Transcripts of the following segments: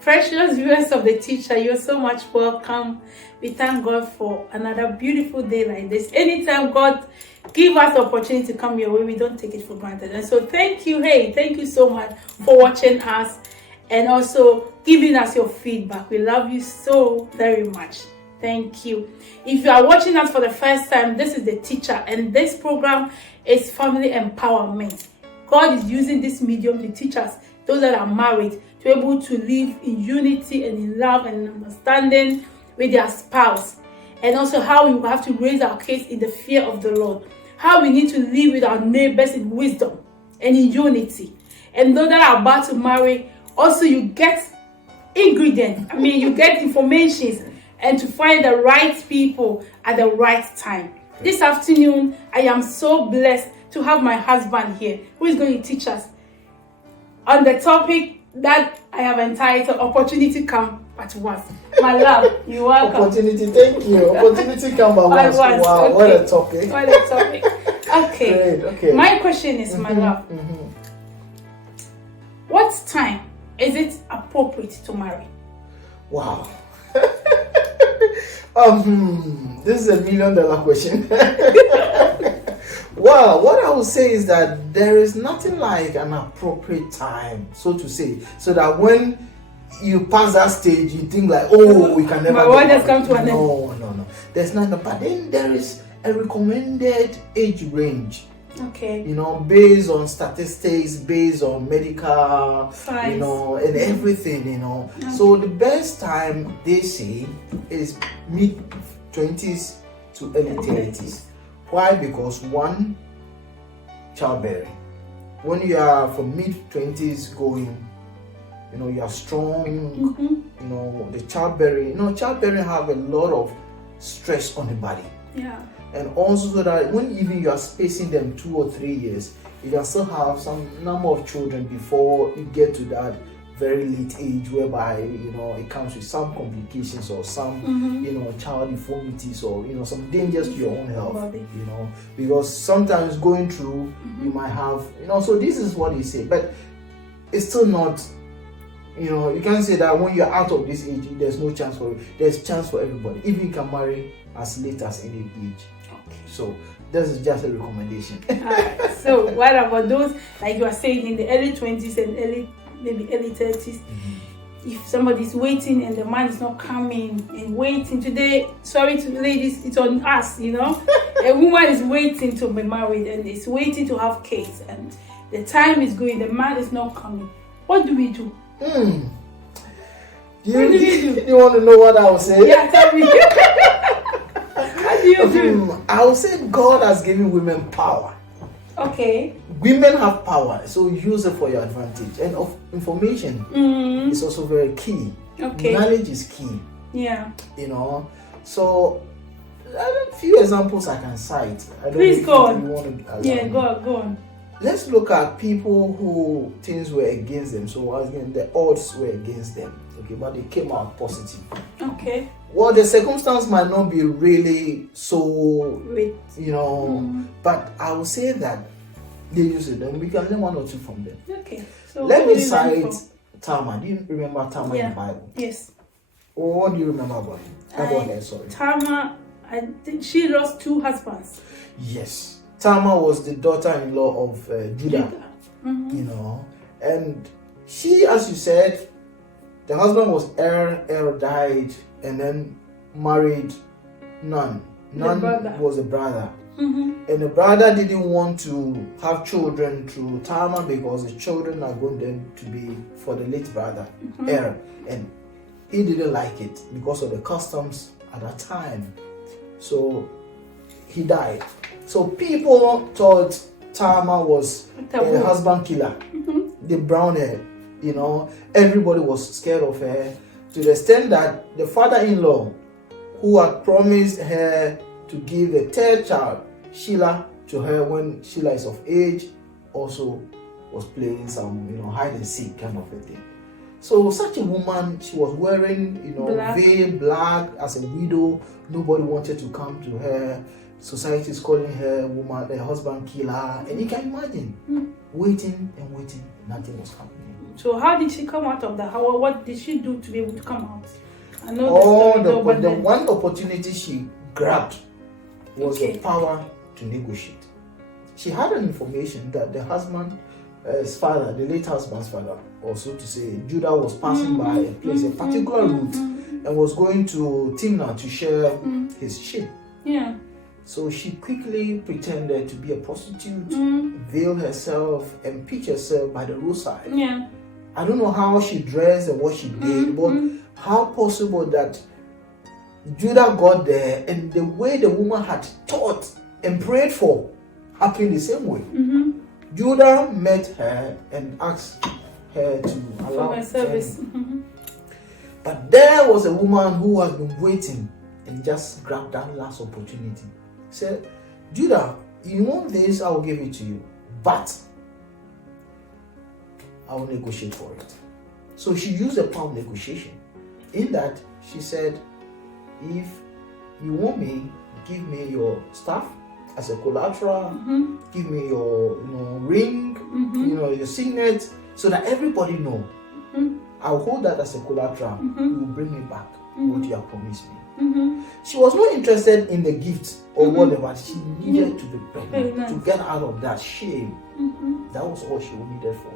Precious viewers of the teacher, you're so much welcome. We thank God for another beautiful day like this. Anytime God give us the opportunity to come your way, we don't take it for granted. And so thank you, thank you so much for watching us and also giving us your feedback. We love you so very much. Thank you. If you are watching us for the first time, this is the teacher, and this program is family empowerment. God is using this medium to teach us, those that are married, to be able to live in unity and in love and understanding with their spouse, and also how we have to raise our kids in the fear of the Lord, how we need to live with our neighbors in wisdom and in unity. And those that are about to marry, also you get ingredients, you get information, and to find the right people at the right time. This afternoon, I am so blessed to have my husband here, who is going to teach us on the topic that I have entitled Opportunity Come At Once. My love, you're welcome. Opportunity, thank you. Opportunity come at once. Wow, okay. What a topic. What a topic. Okay. Great, okay. My question is, my love, what time is it appropriate to marry? Wow. This is $1 million question. Well, what I would say is that there is nothing like an appropriate time, so to say, so that when you pass that stage, you think like, oh, we can never. My word has come to an end. No. There's nothing. But then there is a recommended age range. Okay. Based on statistics, based on medical, Science. And everything, Okay. So the best time they say is mid-20s to early 30s. Why? Because one, childbearing. When you are from mid-20s going, you are strong, the childbearing have a lot of stress on the body. Yeah. And also so that when even you are spacing them 2 or 3 years, you can still have some number of children before you get to that very late age whereby, it comes with some complications or some, child deformities or, some dangers to your own health, because sometimes going through, you might have, so this is what they say, but it's still not, you can't say that when you're out of this age, there's no chance for you. There's chance for everybody. Even you can marry as late as any age. Okay. So this is just a recommendation. Alright. So what about those, like you are saying, in the early 20s and maybe early 30s? If somebody's waiting and the man is not coming and waiting today, sorry to the ladies, it's on us, A woman is waiting to be married and is waiting to have kids, and the time is going, the man is not coming. What do we do? What do we do? You want to know what I will say? Yeah, tell me. What do you do? I will say God has given women power. Okay. Women have power, so use it for your advantage. And information is also very key. Okay. Knowledge is key. Yeah. So I have a few examples I can cite. Please go on. Go on. Let's look at people who things were against them. So again, the odds were against them. Okay, but they came out positive. Okay. Well, the circumstance might not be really so, but I will say that they use it, and we can learn 1 or 2 from them. Okay. So let me cite Tamar. Do you remember Tamar in the Bible? Yes. What do you remember about her? Sorry. Tamar, she lost 2 husbands. Yes. Tamar was the daughter-in-law of Judah. And she, as you said, the husband was Er died, and then married Nun. Nun was a brother. And the brother didn't want to have children through Tamar because the children are going then to be for the late brother, Er. And he didn't like it because of the customs at that time. So he died. So people thought Tamar was a husband killer. The brown hair, everybody was scared of her, to the extent that the father-in-law, who had promised her to give the 3rd child, Sheila, to her when Sheila is of age, also was playing some, hide and seek kind of a thing. So such a woman, she was wearing, veil, black, as a widow. Nobody wanted to come to her. Society is calling her woman, a husband killer. And you can imagine, waiting and waiting, nothing was happening. So how did she come out of that? What did she do to be able to come out? I know the one opportunity she grabbed was the power to negotiate. She had an information that the husband, his father, the late husband's father, also to say, Judah was passing by a place, a particular route, and was going to Timnah to share his sheep. Yeah. So she quickly pretended to be a prostitute, veiled herself, and pitched herself by the roadside. Yeah. I don't know how she dressed and what she did, but how possible that Judah got there and the way the woman had taught and prayed for happened the same way. Judah met her and asked her to allow her service. But there was a woman who has been waiting and just grabbed that last opportunity. Said, Judah, you want this, I will give it to you, but I will negotiate for it. So she used the power of negotiation. In that, she said, if you want me, give me your stuff as a collateral, give me your ring, your signet, so that everybody know. I'll hold that as a collateral. You will bring me back what you have promised me. She was not interested in the gift or whatever. She needed to be pregnant to get out of that shame. That was all she needed for.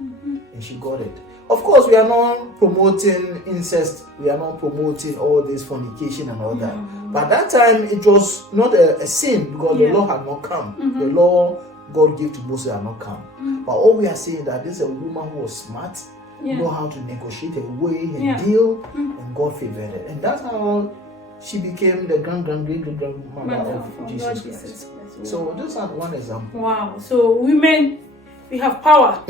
And she got it. Of course, we are not promoting incest. We are not promoting all this fornication and all that. But at that time, it was not a sin because the law had not come. The law God gave to Moses had not come. But all we are saying that this is a woman who was smart, know how to negotiate a way, a deal, and God favored it. And that's how she became the great-grandmother of Jesus Christ. So this is one example. Wow. So women, we have power.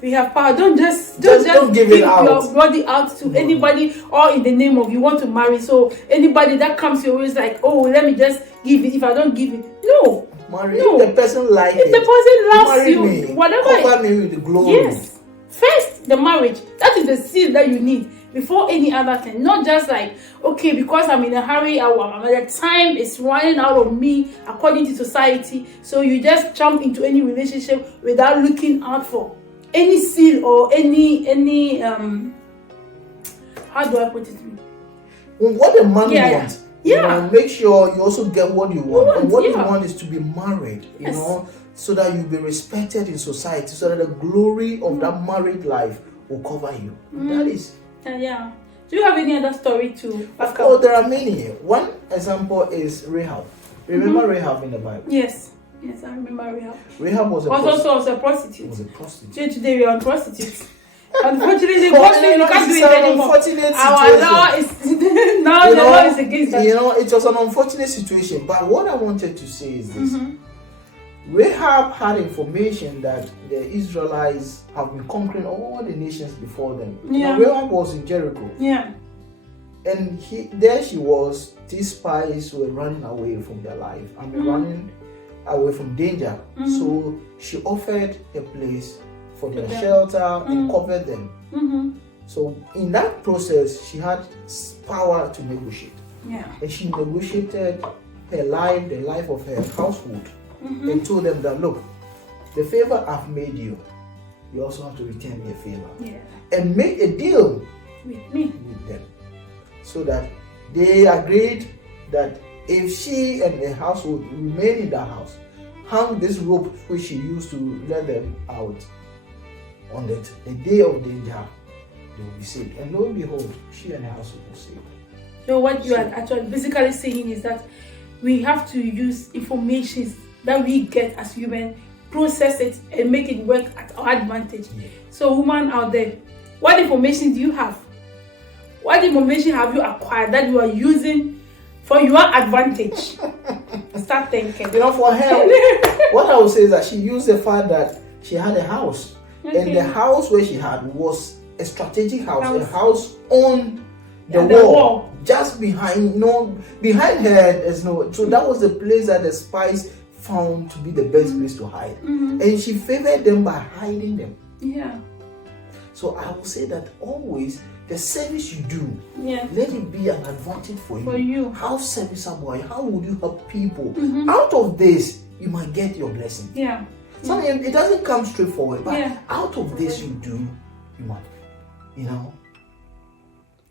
We have power. Don't just give it out. Your body out to anybody, or in the name of you want to marry. So anybody that comes your way is like, oh, let me just give it. If I don't give it, no. Marry. No. If the person likes it, the person loves you, me, whatever. Cover me with the glory. Yes. First, the marriage. That is the seed that you need before any other thing. Not just like, okay, because I'm in a hurry, the time is running out of me according to society. So you just jump into any relationship without looking out for any seal or any how do I put it? What a man wants. Make sure you also get what you want. And what you want is to be married, you know, so that you'll be respected in society, so that the glory of that married life will cover you. That is. Do you have any other story too? Of course, there are many. One example is Rahab. Remember Rahab in the Bible? Yes, I remember Rahab. Rahab was also a prostitute. Was a prostitute. Today we are prostitutes. Unfortunately, you can't do it anymore. Our law is now the law is against that. You know, it was an unfortunate situation. But what I wanted to say is this. Rahab had information that the Israelites have been conquering all the nations before them. Now, Rahab was in Jericho. And there she was. These spies were running away from their life. Running away from danger. So she offered a place for their shelter and covered them. So in that process, she had power to negotiate. And she negotiated her life, the life of her household. And told them that, look, the favor I've made you, you also have to return me a favor. And make a deal with them. So that they agreed that if she and her household remain in that house, hang this rope which she used to let them out on the day of danger, they will be saved. And lo and behold, she and her household were saved. So what you are actually basically saying is that we have to use information that we get as human, process it and make it work at our advantage. So woman out there, what information do you have? What information have you acquired that you are using for your advantage? Start thinking. You know, for her, what I would say is that she used the fact that she had a house. And the house where she had was a strategic house. A house on the wall. Just behind, behind her, there's no. So that was the place that the spies found to be the best place to hide. And she favored them by hiding them. So I would say that always the service you do, let it be an advantage for you. How serviceable are you? How would you help people? Out of this, you might get your blessing. Sometimes it doesn't come straightforward, but Yeah. out of this you want, you know.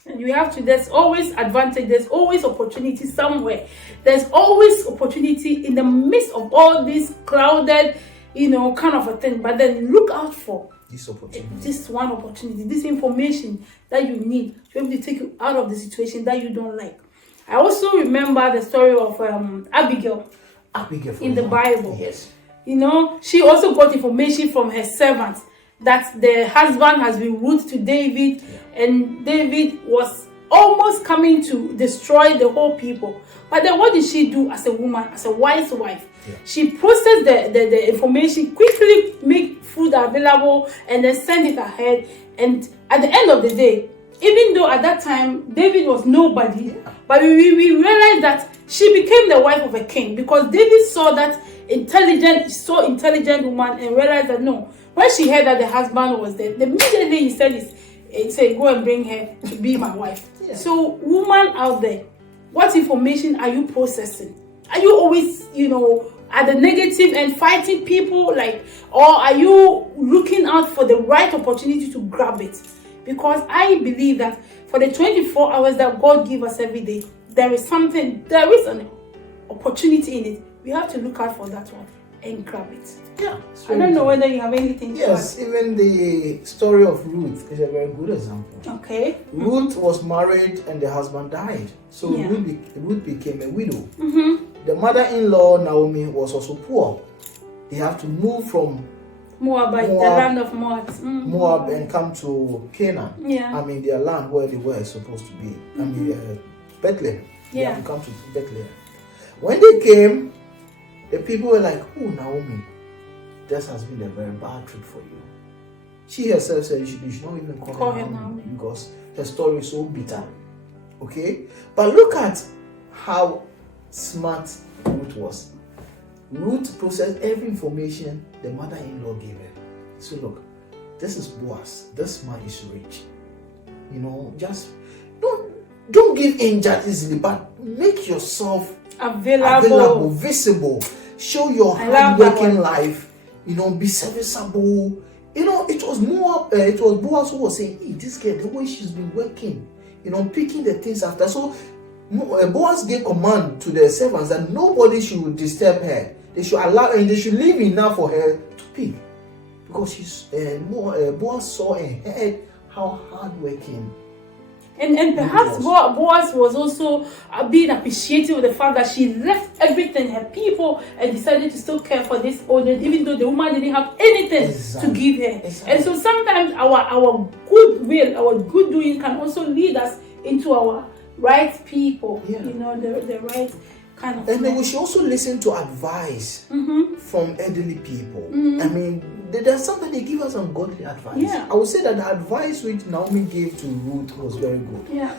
And you have to, there's always advantage, there's always opportunity somewhere. There's always opportunity in the midst of all this clouded, kind of a thing. But then look out for This opportunity. this one opportunity, this information that you need to be able to take you out of the situation that you don't like. I also remember the story of Abigail in the Bible. Yes. She also got information from her servant that the husband has been rude to David, and David was almost coming to destroy the whole people. But then what did she do as a woman, as a wise wife? Yeah. She processed the information, quickly make food available, and then send it ahead. And at the end of the day, even though at that time David was nobody, but we realized that she became the wife of a king, because David saw that intelligent woman and realized that no. When she heard that the husband was dead, immediately he said, go and bring her to be my wife. Yeah. So, woman out there, what information are you processing? Are you always, at the negative and fighting people, or are you looking out for the right opportunity to grab it? Because I believe that for the 24 hours that God gives us every day, there is an opportunity in it. We have to look out for that one and grab it. Yeah. I don't know whether you have anything to add. Even the story of Ruth is a very good example. Okay. Ruth was married and the husband died. So Ruth became a widow. Mm-hmm. The mother-in-law, Naomi, was also poor. They have to move from Moab, the land of Moab. Mm-hmm. Moab, and come to Canaan. Yeah. Their land where they were supposed to be. Bethlehem. They have to come to Bethlehem. When they came, the people were like, oh, Naomi, this has been a very bad trip for you. She herself said you should not even call her Naomi, because her story is so bitter. Okay? But look at how smart Ruth was. Ruth processed every information the mother-in-law gave her. So look, this is Boaz. This man is rich. Just don't give in that easily, but make yourself available, visible. Show your hard-working life. Be serviceable. It was Boaz who was saying, hey, this girl, the way she's been working, picking the things after. So Boaz gave command to the servants that nobody should disturb her. They should allow, and they should leave enough for her to pick. Because Boaz saw and heard how hardworking. And perhaps Boaz was also being appreciative of the fact that she left everything, her people, and decided to still care for this old lady, even though the woman didn't have anything to give her. Exactly. And so sometimes our goodwill, our good doing can also lead us into our right people, the right kind of. And then we should also listen to advice from elderly people. There's something they give us ungodly advice. Yeah. I would say that the advice which Naomi gave to Ruth was very good. Yeah.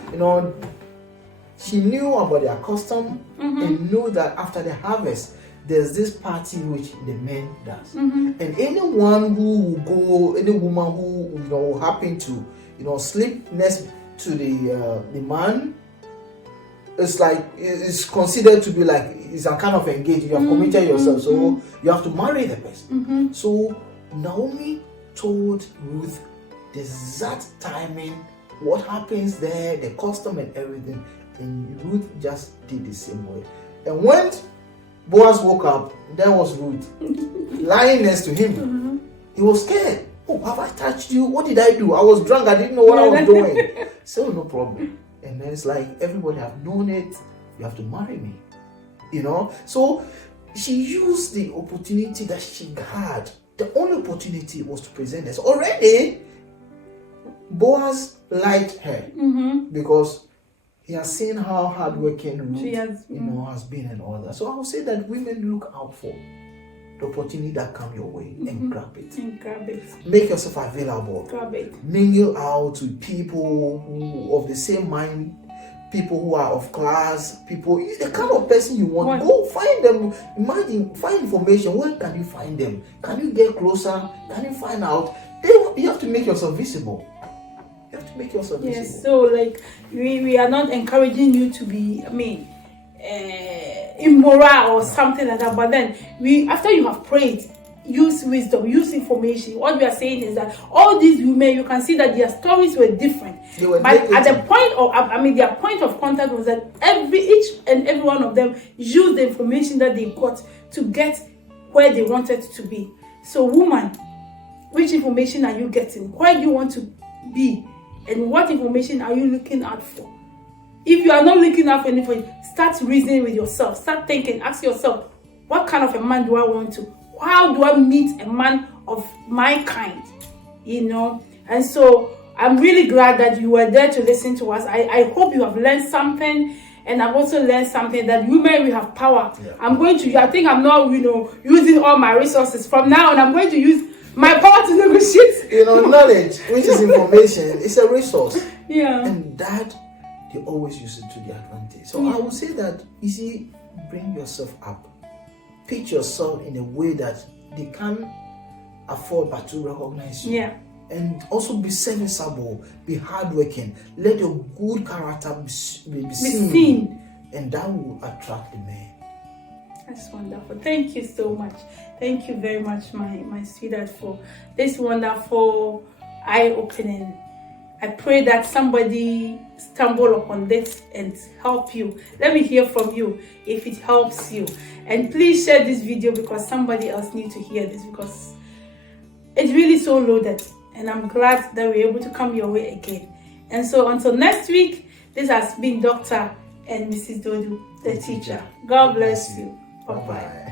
She knew about their custom and knew that after the harvest, there's this party which the men does. And anyone who will go, any woman who will happen to sleep next to the man, it's considered to be like it's a kind of engagement. You have committed yourself, so you have to marry the person. So Naomi told Ruth the exact timing, what happens there, the custom and everything, and Ruth just did the same way. And when Boaz woke up, there was Ruth lying next to him. He was scared. Oh, have I touched you? What did I do? I was drunk. I didn't know what I was doing. So no problem. And then it's like, everybody have known it. You have to marry me. So she used the opportunity that she had. The only opportunity was to present this. Already, Boaz liked her because he has seen how hardworking Ruth has been and all that. So I would say that women look out for the opportunity that come your way and grab it. Make yourself available. Grab it. Mingle out with people who of the same mind, people who are of class, people, the kind of person you want. Go find them. Find information. Where can you find them? Can you get closer? Can you find out? You have to make yourself visible. Yes, so we are not encouraging you to be, immoral or something like that. But then after you have prayed use wisdom, use information. What we are saying is that all these women, you can see that their stories were different. But at the point of, their point of contact was that each and every one of them used the information that they got to get where they wanted to be. So woman, which information are you getting? Where do you want to be? And what information are you looking out for? If you are not looking out for anything, start reasoning with yourself. Start thinking, ask yourself, what kind of a man do I want to? How do I meet a man of my kind? And so I'm really glad that you were there to listen to us. I hope you have learned something, and I've also learned something that women, we have power. Yeah. I think I'm not, using all my resources. From now on, I'm going to use my power to negotiate. Knowledge, which is information, is a resource. Yeah. And that, they always use it to their advantage. So I would say that, bring yourself up. Pitch yourself in a way that they can afford but to recognize you. Yeah. And also be serviceable, be hardworking. Let your good character be seen. And that will attract the men. That's wonderful. Thank you so much. Thank you very much, my sweetheart, for this wonderful eye-opening. I pray that somebody stumble upon this and help you. Let me hear from you if it helps you. And please share this video because somebody else needs to hear this, because it's really so loaded. And I'm glad that we're able to come your way again. And so until next week, this has been Dr. and Mrs. Dodoo, the teacher. God bless you. Bye-bye.